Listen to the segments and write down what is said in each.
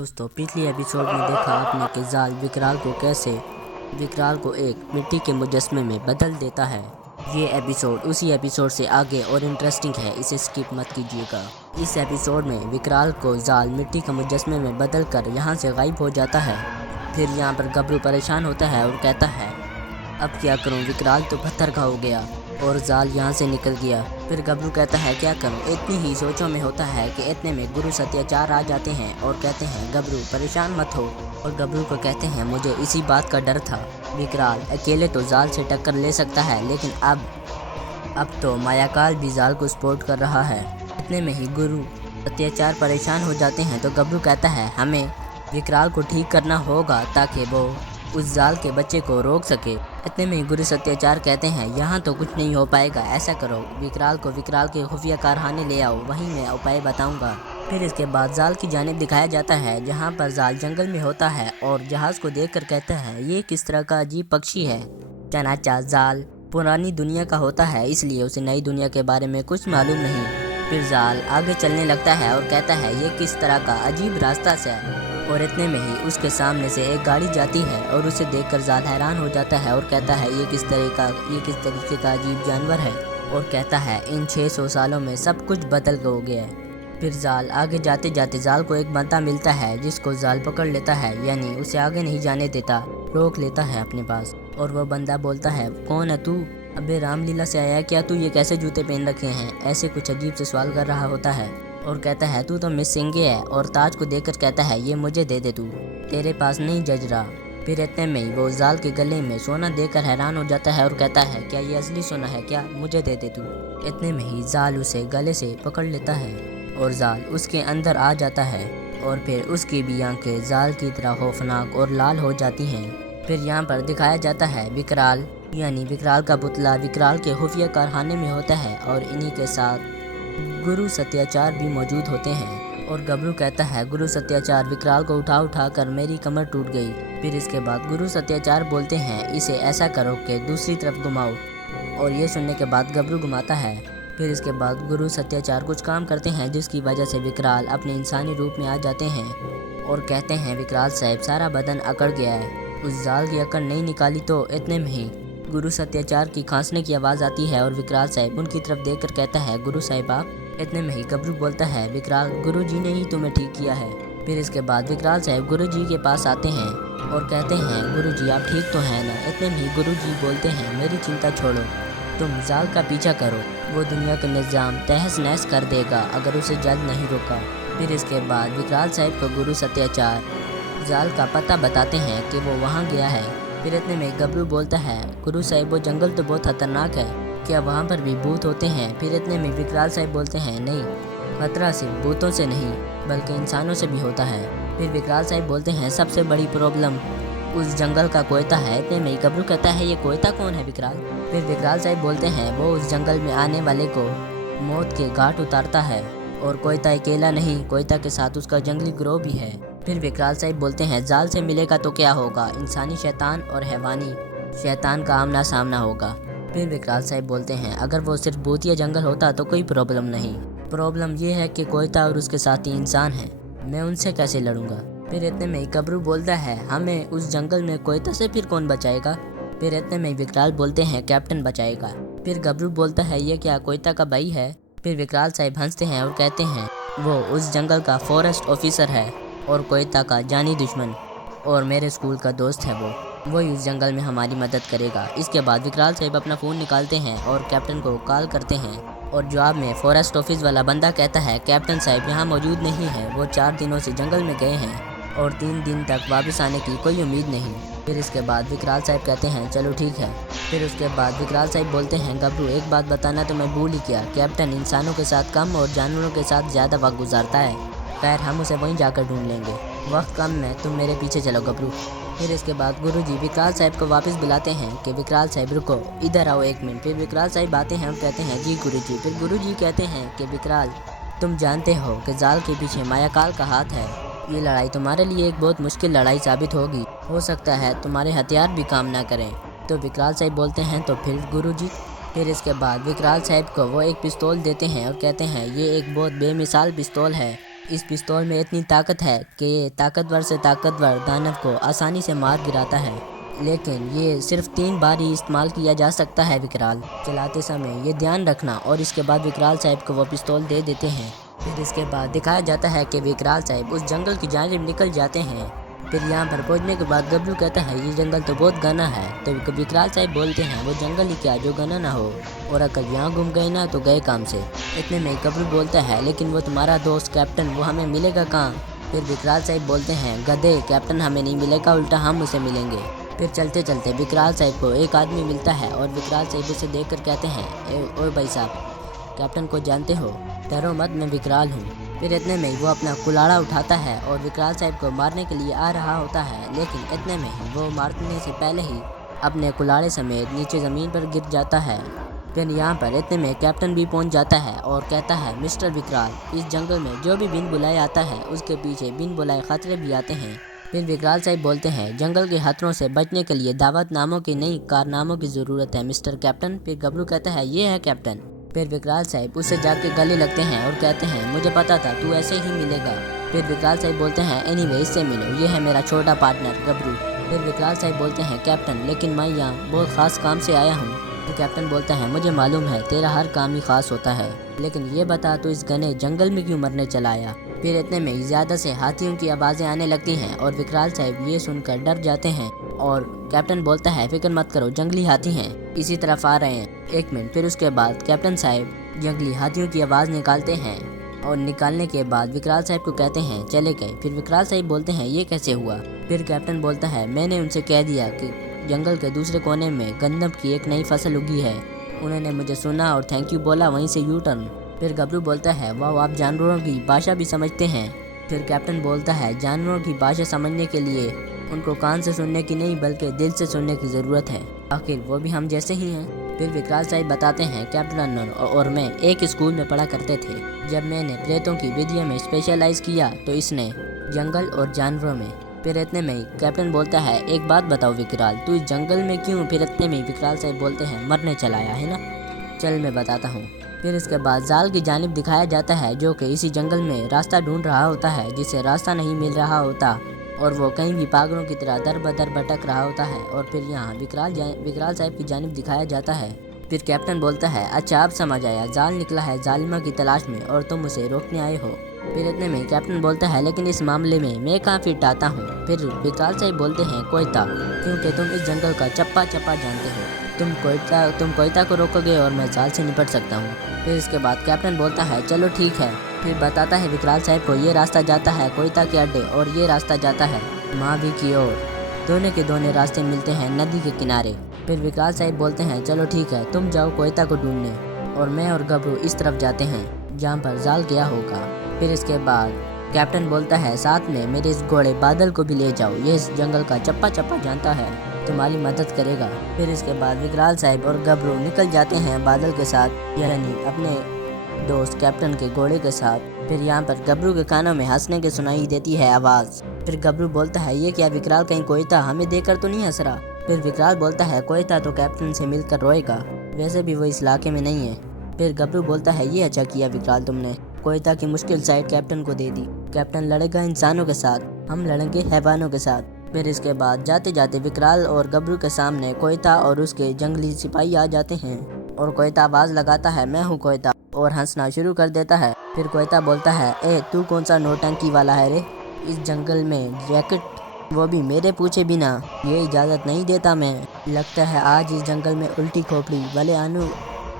दोस्तों, पिछली एपिसोड में देखा आपने कि जाल विकराल को कैसे विकराल को एक मिट्टी के मुजस्मे में बदल देता है। ये एपिसोड उसी एपिसोड से आगे और इंटरेस्टिंग है, इसे स्किप मत कीजिएगा। इस एपिसोड में विकराल को जाल मिट्टी के मुजस्मे में बदल कर यहाँ से गायब हो जाता है। फिर यहाँ पर गबरू परेशान होता है और कहता है, अब क्या करूँ, विकराल तो पत्थर का हो गया और जाल यहाँ से निकल गया। फिर गबरू कहता है, क्या करूँ। इतनी ही सोचों में होता है कि इतने में गुरु सत्याचार आ जाते हैं और कहते हैं, गबरू परेशान मत हो। और गबरू को कहते हैं, मुझे इसी बात का डर था। विकराल अकेले तो जाल से टक्कर ले सकता है, लेकिन अब तो मायाकाल भी जाल को सपोर्ट कर रहा है। इतने में ही गुरु सत्याचार परेशान हो जाते हैं तो गबरू कहता है, हमें विकराल को ठीक करना होगा ताकि वो उस जाल के बच्चे को रोक सके। इतने में गुरु सत्याचार कहते हैं, यहाँ तो कुछ नहीं हो पाएगा, ऐसा करो विकराल को विकराल के खुफिया कारखाने ले आओ, वहीं मैं उपाय बताऊंगा। फिर इसके बाद जाल की जानिब दिखाया जाता है, जहाँ पर जाल जंगल में होता है और जहाज को देखकर कहता है, ये किस तरह का अजीब पक्षी है। चनाचा जाल पुरानी दुनिया का होता है, इसलिए उसे नई दुनिया के बारे में कुछ मालूम नहीं। फिर जाल आगे चलने लगता है और कहता है, ये किस तरह का अजीब रास्ता से है। और इतने में ही उसके सामने से एक गाड़ी जाती है और उसे देखकर जाल हैरान हो जाता है और कहता है, ये किस तरीके का अजीब जानवर है। और कहता है, इन 600 सालों में सब कुछ बदल हो गया है। फिर जाल आगे जाते जाते जाल को एक बंदा मिलता है, जिसको जाल पकड़ लेता है, यानी उसे आगे नहीं जाने देता, रोक लेता है अपने पास। और वह बंदा बोलता है, कौन है तू? अबे रामलीला से आया क्या तू? ये कैसे जूते पहन रखे हैं? ऐसे कुछ अजीब से सवाल कर रहा होता है। और कहता है, तू तो मिसिंगे है। और ताज को देखकर कहता है, ये मुझे दे दे, तू तेरे पास नहीं जज रहा। फिर इतने में ही वो जाल के गले में सोना देखकर हैरान हो जाता है और कहता है, क्या ये असली सोना है क्या? मुझे दे दे तू। इतने में ही जाल उसे गले से पकड़ लेता है और जाल उसके अंदर आ जाता है। और फिर उसकी भी आंखें जाल की तरह खौफनाक और लाल हो जाती हैं। फिर यहाँ पर दिखाया जाता है विकराल, यानी विकराल का पुतला विकराल के खुफिया कारखाने में होता है और इन्हीं के साथ गुरु सत्याचार भी मौजूद होते हैं। और गबरू कहता है, गुरु सत्याचार विकराल को उठा कर मेरी कमर टूट गई। फिर इसके बाद गुरु सत्याचार बोलते हैं, इसे ऐसा करो कि दूसरी तरफ घुमाओ। और ये सुनने के बाद गबरू घुमाता है। फिर इसके बाद गुरु सत्याचार कुछ काम करते हैं, जिसकी वजह से विकराल अपने इंसानी रूप में आ जाते हैं और कहते हैं, विकराल साहब सारा बदन अकड़ गया है, उस जाल की अकड़ नहीं निकाली तो। इतने में ही गुरु सत्याचार की खांसने की आवाज़ आती है और विकराल साहब उनकी तरफ देखकर कहता है, गुरु साहब आप। इतने में ही गबरू बोलता है, विकराल गुरु जी ने ही तुम्हें ठीक किया है। फिर इसके बाद विकराल साहब गुरु जी के पास आते हैं और कहते हैं, गुरु जी आप ठीक तो हैं ना? इतने में ही गुरु जी बोलते हैं, मेरी चिंता छोड़ो, तुम जाल का पीछा करो, वो दुनिया का निज़ाम तहस नहस कर देगा अगर उसे जल्द नहीं रोका। फिर इसके बाद विकराल साहब को गुरु सत्याचार जाल का पता बताते हैं कि वो वहाँ गया है। फिर इतने में गबरू बोलता है, गुरु साहब वो जंगल तो बहुत खतरनाक है, क्या वहाँ पर भी भूत होते हैं? फिर इतने में विकराल साहब बोलते हैं, नहीं, खतरा सिर्फ भूतों से नहीं बल्कि इंसानों से भी होता है। फिर विकराल साहब बोलते हैं, सबसे बड़ी प्रॉब्लम उस जंगल का कोयता है। इतने में गबरू कहता है, ये कोयता कौन है विकराल? फिर विकराल साहब बोलते हैं, वो उस जंगल में आने वाले को मौत के घाट उतारता है। और कोयता अकेला नहीं, कोयता के साथ उसका जंगली गिरोह भी है। फिर विकराल साहब बोलते हैं, जाल से मिलेगा तो क्या होगा, इंसानी शैतान और हैवानी शैतान का आमना सामना होगा। फिर विकराल साहब बोलते हैं, अगर वो सिर्फ भूतिया जंगल होता तो कोई प्रॉब्लम नहीं, प्रॉब्लम ये है कि कोयता और उसके साथी इंसान हैं, मैं उनसे कैसे लड़ूंगा। फिर इतने में गबरू बोलता है, हमें उस जंगल में कोयता से फिर कौन बचाएगा? फिर इतने में विकराल बोलते हैं, कैप्टन बचाएगा। फिर गबरू बोलता है, ये क्या कोयता का भाई है? फिर विकराल साहब हंसते हैं और कहते हैं, वो उस जंगल का फॉरेस्ट ऑफिसर है और कोयता का जानी दुश्मन और मेरे स्कूल का दोस्त है, वो इस जंगल में हमारी मदद करेगा। इसके बाद विकराल साहब अपना फ़ोन निकालते हैं और कैप्टन को कॉल करते हैं और जवाब में फॉरेस्ट ऑफिस वाला बंदा कहता है, कैप्टन साहब यहाँ मौजूद नहीं है, वो 4 दिनों से जंगल में गए हैं और 3 दिन तक वापस आने की कोई उम्मीद नहीं। फिर इसके बाद विकराल साहब कहते हैं, चलो ठीक है। फिर उसके बाद विकराल साहब बोलते हैं, गबरू एक बात बताना तो मैं भूल ही गया, कैप्टन इंसानों के साथ कम और जानवरों के साथ ज़्यादा वक्त गुजारता है, खैर हम उसे वहीं जाकर ढूंढ लेंगे, वक्त कम में तुम मेरे पीछे चलो गबरू। फिर इसके बाद गुरुजी विकराल साहब को वापस बुलाते हैं कि विकराल साहब रुको, इधर आओ एक मिनट। फिर विकराल साहब आते हैं और कहते हैं, जी गुरुजी। फिर गुरुजी कहते हैं कि विकराल तुम जानते हो कि जाल के पीछे मायाकाल का हाथ है, ये लड़ाई तुम्हारे लिए एक बहुत मुश्किल लड़ाई साबित होगी, हो सकता है तुम्हारे हथियार भी काम ना करें। तो विकराल साहब बोलते हैं, तो फिर गुरुजी। फिर इसके बाद विकराल साहब को वो एक पिस्तौल देते हैं और कहते हैं, ये एक बहुत बेमिसाल पिस्तौल है इस पिस्तौल में इतनी ताकत है कि ये ताकतवर से ताकतवर दानव को आसानी से मार गिराता है, लेकिन ये सिर्फ 3 बार ही इस्तेमाल किया जा सकता है विकराल। चलाते समय ये ध्यान रखना। और इसके बाद विकराल साहब को वो पिस्तौल दे देते हैं। फिर इसके बाद दिखाया जाता है कि विकराल साहब उस जंगल की जानिब निकल जाते हैं। फिर यहाँ पर पहुँचने के बाद गबरू कहता है ये जंगल तो बहुत घना है। तो विकराल साहब बोलते हैं वो जंगल ही क्या जो घना ना हो, और अगर यहाँ गुम गए ना तो गए काम से। इतने में गबरू बोलता है लेकिन वो तुम्हारा दोस्त कैप्टन वो हमें मिलेगा कहाँ। फिर विकराल साहब बोलते हैं गधे, कैप्टन हमें नहीं मिलेगा, उल्टा हम उसे मिलेंगे। फिर चलते चलते विकराल साहब को एक आदमी मिलता है और विकराल साहब उसे देखकर कहते हैं ओए भाई साहब, कैप्टन को जानते हो? डरो मत, मैं विकराल हूँ। फिर इतने में वो अपना कुल्हाड़ा उठाता है और विकराल साहब को मारने के लिए आ रहा होता है, लेकिन इतने में ही वो मारने से पहले ही अपने कुल्हाड़े समेत नीचे ज़मीन पर गिर जाता है। फिर यहाँ पर इतने में कैप्टन भी पहुँच जाता है और कहता है मिस्टर विकराल, इस जंगल में जो भी बिन बुलाए आता है उसके पीछे बिन बुलाए खतरे भी आते हैं। फिर विकराल साहब बोलते हैं जंगल के खतरों से बचने के लिए दावतनामों की नहीं कारनामों की ज़रूरत है मिस्टर कैप्टन। फिर गबरू कहता है ये है कैप्टन। फिर विकराल साहब उससे जाके गले लगते हैं और कहते हैं मुझे पता था तू ऐसे ही मिलेगा। फिर विकराल साहब बोलते हैं एनीवे इससे मिलो, ये है मेरा छोटा पार्टनर गबरू। फिर विकराल साहब बोलते हैं कैप्टन लेकिन मैं यहाँ बहुत ख़ास काम से आया हूँ। तो कैप्टन बोलता है मुझे मालूम है तेरा हर काम ही ख़ास होता है, लेकिन ये बता तो इस घने जंगल में क्यों मरने चला आया। फिर इतने में ज़्यादा से हाथियों की आवाज़ें आने लगती हैं और विकराल साहब ये सुनकर डर जाते हैं। और कैप्टन बोलता है फिक्र मत करो, जंगली हाथी हैं, इसी तरफ आ रहे हैं। 1 मिनट। फिर उसके बाद कैप्टन साहब जंगली हाथियों की आवाज़ निकालते हैं और निकालने के बाद विकराल साहब को कहते हैं चले गए। फिर विकराल साहब बोलते हैं ये कैसे हुआ। फिर कैप्टन बोलता है मैंने उनसे कह दिया कि जंगल के दूसरे कोने में गंदम की एक नई फसल उगी है, उन्होंने मुझे सुना और थैंक यू बोला, वहीं से यू टर्न। फिर गबरू बोलता है वाह आप जानवरों की भाषा भी समझते हैं। फिर कैप्टन बोलता है जानवरों की भाषा समझने के लिए उनको कान से सुनने की नहीं बल्कि दिल से सुनने की ज़रूरत है, आखिर वो भी हम जैसे ही हैं। फिर विकराल साहब बताते हैं कैप्टन और मैं एक स्कूल में पढ़ा करते थे। जब मैंने प्रेतों की विधियों में स्पेशलाइज किया तो इसने जंगल और जानवरों में। फिर इतने में कैप्टन बोलता है एक बात बताओ विकराल, तू इस जंगल में क्यों। फिर इतने में विकराल साहब बोलते हैं मरने चलाया है ना, चल मैं बताता हूँ। फिर इसके बाद जाल की जानिब दिखाया जाता है जो कि इसी जंगल में रास्ता ढूंढ रहा होता है, जिसे रास्ता नहीं मिल रहा होता और वो कहीं भी पागलों की तरह दर बदर भटक रहा होता है। और फिर यहाँ विकराल साहब की जानिब दिखाया जाता है। फिर कैप्टन बोलता है अच्छा अब समझ आया, जाल निकला है जालिमा की तलाश में और तुम उसे रोकने आए हो। फिर इतने में कैप्टन बोलता है लेकिन इस मामले में मैं कहाँ फिट आता हूँ। फिर विकराल साहब बोलते हैं कोयता, क्योंकि तुम इस जंगल का चप्पा चप्पा जानते हो, तुम कोयता को रोकोगे और मैं जाल से निपट सकता हूँ। फिर इसके बाद कैप्टन बोलता है चलो ठीक है। फिर बताता है विकराल साहब को ये रास्ता जाता है कोयता के अड्डे और ये रास्ता जाता है मावी की ओर, दोनों के दोनों रास्ते मिलते हैं नदी के किनारे। फिर विकराल साहब बोलते हैं चलो ठीक है, तुम जाओ कोयता को ढूंढने और मैं और गबरू इस तरफ जाते हैं जहाँ पर जाल गया होगा। फिर इसके बाद कैप्टन बोलता है साथ में मेरे इस घोड़े बादल को भी ले जाओ, ये इस जंगल का चप्पा चप्पा जानता है, तुम्हारी मदद करेगा। फिर इसके बाद विकराल साहब और गबरू निकल जाते हैं बादल के साथ, यानी अपने दोस्त कैप्टन के घोड़े के साथ। फिर यहाँ पर गबरू के कानों में हंसने की सुनाई देती है आवाज़। फिर गबरू बोलता है ये क्या विकराल, कहीं कोयता हमें देखकर तो नहीं हंस रहा। फिर विकराल बोलता है कोयता तो कैप्टन से मिलकर रोएगा, वैसे भी वो इस इलाके में नहीं है। फिर गबरू बोलता है ये अच्छा किया विकराल, तुमने कोयता की मुश्किल साइड कैप्टन को दे दी। कैप्टन लड़ेगा इंसानों के साथ, हम लड़ेंगे हैवानों के साथ। फिर इसके बाद जाते जाते विकराल और गबरू के सामने कोयता और उसके जंगली सिपाही आ जाते हैं और कोयता आवाज़ लगाता है मैं हूँ कोयता और हंसना शुरू कर देता है। फिर कोयता बोलता है ए तू कौन सा नौटंकी वाला है रे, इस जंगल में जैकेट वो भी मेरे पूछे बिना, ये इजाज़त नहीं देता मैं। लगता है आज इस जंगल में उल्टी खोपड़ी वाले आने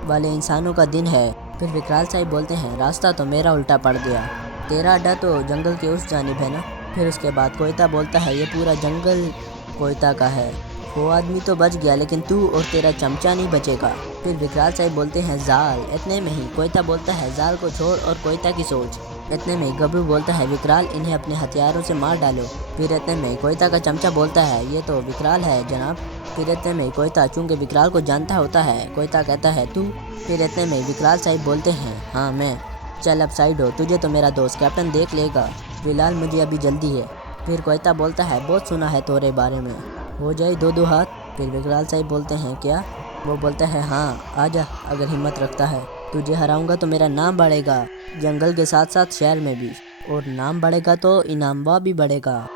वाले इंसानों का दिन है। फिर विकराल साहब बोलते हैं रास्ता तो मेरा उल्टा पड़ गया, तेरा अड्डा तो जंगल के उस जानिब है ना। फिर उसके बाद कोयता बोलता है ये पूरा जंगल कोयता का है, वो आदमी तो बच गया लेकिन तू और तेरा चमचा नहीं बचेगा। फिर विकराल साहब बोलते हैं जाल। इतने में ही कोयता बोलता है जाल को छोड़ और कोयता की सोच। इतने में गबरू बोलता है विकराल इन्हें अपने हथियारों से मार डालो। फिर इतने में कोयता का चमचा बोलता है ये तो विकराल है जनाब। फिर इतने में कोयता चूँकि विकराल को जानता होता है, कोयता कहता है तू। फिर इतने में विकराल साहब बोलते हैं हाँ मैं, चल अब साइड हो, तुझे तो मेरा दोस्त कैप्टन देख लेगा, फिलहाल मुझे अभी जल्दी है। फिर कोयता बोलता है बहुत सुना है तोरे बारे में, हो जाए दो हाथ। फिर विकराल साहब बोलते हैं क्या, वो बोलता है हाँ आजा, अगर हिम्मत रखता है तुझे हराऊंगा तो मेरा नाम बढ़ेगा जंगल के साथ साथ शहर में भी। और नाम बढ़ेगा तो इनाम भी बढ़ेगा।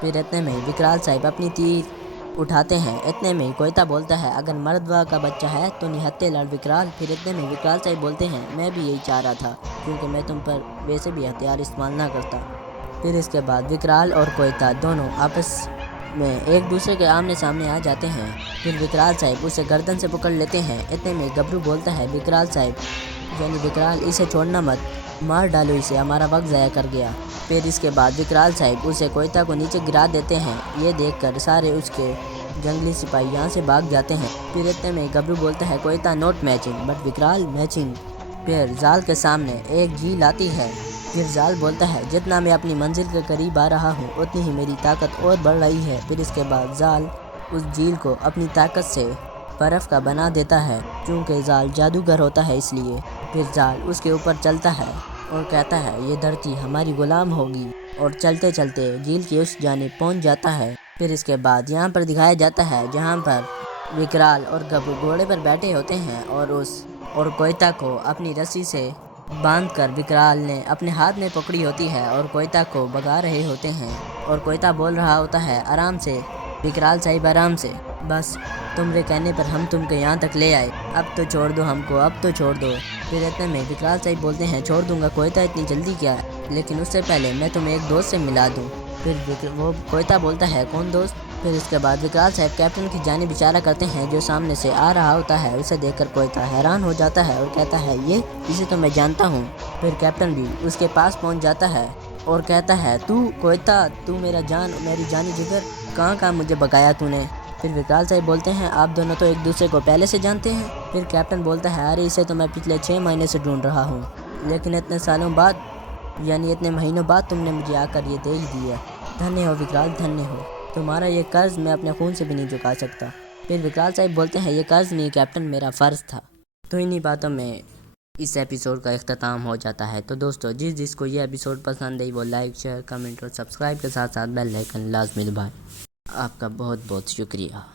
फिर इतने में विकराल साहब अपनी तीर उठाते हैं। इतने में कोयता बोलता है अगर मर्दवा का बच्चा है तो निहत्थे लड़ विकराल। फिर इतने में विकराल साहब बोलते हैं मैं भी यही चाह रहा था क्योंकि मैं तुम पर वैसे भी हथियार इस्तेमाल ना करता। फिर इसके बाद विकराल और कोयता दोनों आपस में एक दूसरे के आमने सामने आ जाते हैं। फिर विकराल साहब उसे गर्दन से पकड़ लेते हैं। इतने में गबरू बोलता है विकराल साहब यानी विकराल इसे छोड़ना मत, मार डालो इसे, हमारा वक्त ज़ाया कर गया। फिर इसके बाद विकराल साहब उसे कोयता को नीचे गिरा देते हैं। ये देखकर सारे उसके जंगली सिपाही यहाँ से भाग जाते हैं। फिर इतने में गबरू बोलता है कोयता नॉट मैचिंग बट विकराल मैचिंग। फिर जाल के सामने एक झील आती है। फिर जाल बोलता है जितना मैं अपनी मंजिल के करीब आ रहा हूँ उतनी ही मेरी ताकत और बढ़ रही है। फिर इसके बाद जाल उस झील को अपनी ताकत से बर्फ़ का बना देता है क्योंकि जाल जादूगर होता है इसलिए। फिर जाल उसके ऊपर चलता है और कहता है ये धरती हमारी गुलाम होगी और चलते चलते झील की उस जानिब पहुंच जाता है। फिर इसके बाद यहाँ पर दिखाया जाता है जहाँ पर विकराल और गबरू घोड़े पर बैठे होते हैं और कोयता को अपनी रस्सी से बांधकर विकराल ने अपने हाथ में पकड़ी होती है और कोयता को भगा रहे होते हैं। और कोयता बोल रहा होता है आराम से विकराल साहिब आराम से, बस तुम्हारे कहने पर हम तुमको यहाँ तक ले आए, अब तो छोड़ दो हमको, अब तो छोड़ दो। फिर इतने में विकराल साहिब बोलते हैं छोड़ दूंगा कोयता, इतनी जल्दी क्या है, लेकिन उससे पहले मैं तुम्हें एक दोस्त से मिला दूँ। फिर वो कोयता बोलता है कौन दोस्त। फिर इसके बाद विकराल साहब कैप्टन की जानिब इशारा करते हैं जो सामने से आ रहा होता है। उसे देखकर कोयता हैरान हो जाता है और कहता है इसे तो मैं जानता हूँ। फिर कैप्टन भी उसके पास पहुँच जाता है और कहता है तू कोयता, तू मेरी जानी जिगर, कहाँ मुझे भगाया तूने। फिर विकराल साहब बोलते हैं आप दोनों तो एक दूसरे को पहले से जानते हैं। फिर कैप्टन बोलता है अरे इसे तो मैं पिछले 6 महीने से ढूंढ रहा हूँ, लेकिन इतने सालों बाद यानी इतने महीनों बाद तुमने मुझे आकर ये दे ही दिया। धन्य हो विकराल, धन्य हो, तुम्हारा ये कर्ज मैं अपने खून से भी नहीं चुका सकता। फिर विकराल साहब बोलते हैं ये कर्ज नहीं कैप्टन, मेरा फ़र्ज़ था। तो इन्हीं बातों में इस एपिसोड का इख्तिताम हो जाता है। तो दोस्तों जिसको ये एपिसोड पसंद आई वो लाइक शेयर कमेंट और सब्सक्राइब के साथ साथ बेल आइकन लाजमी दबाएं। आपका बहुत बहुत शुक्रिया।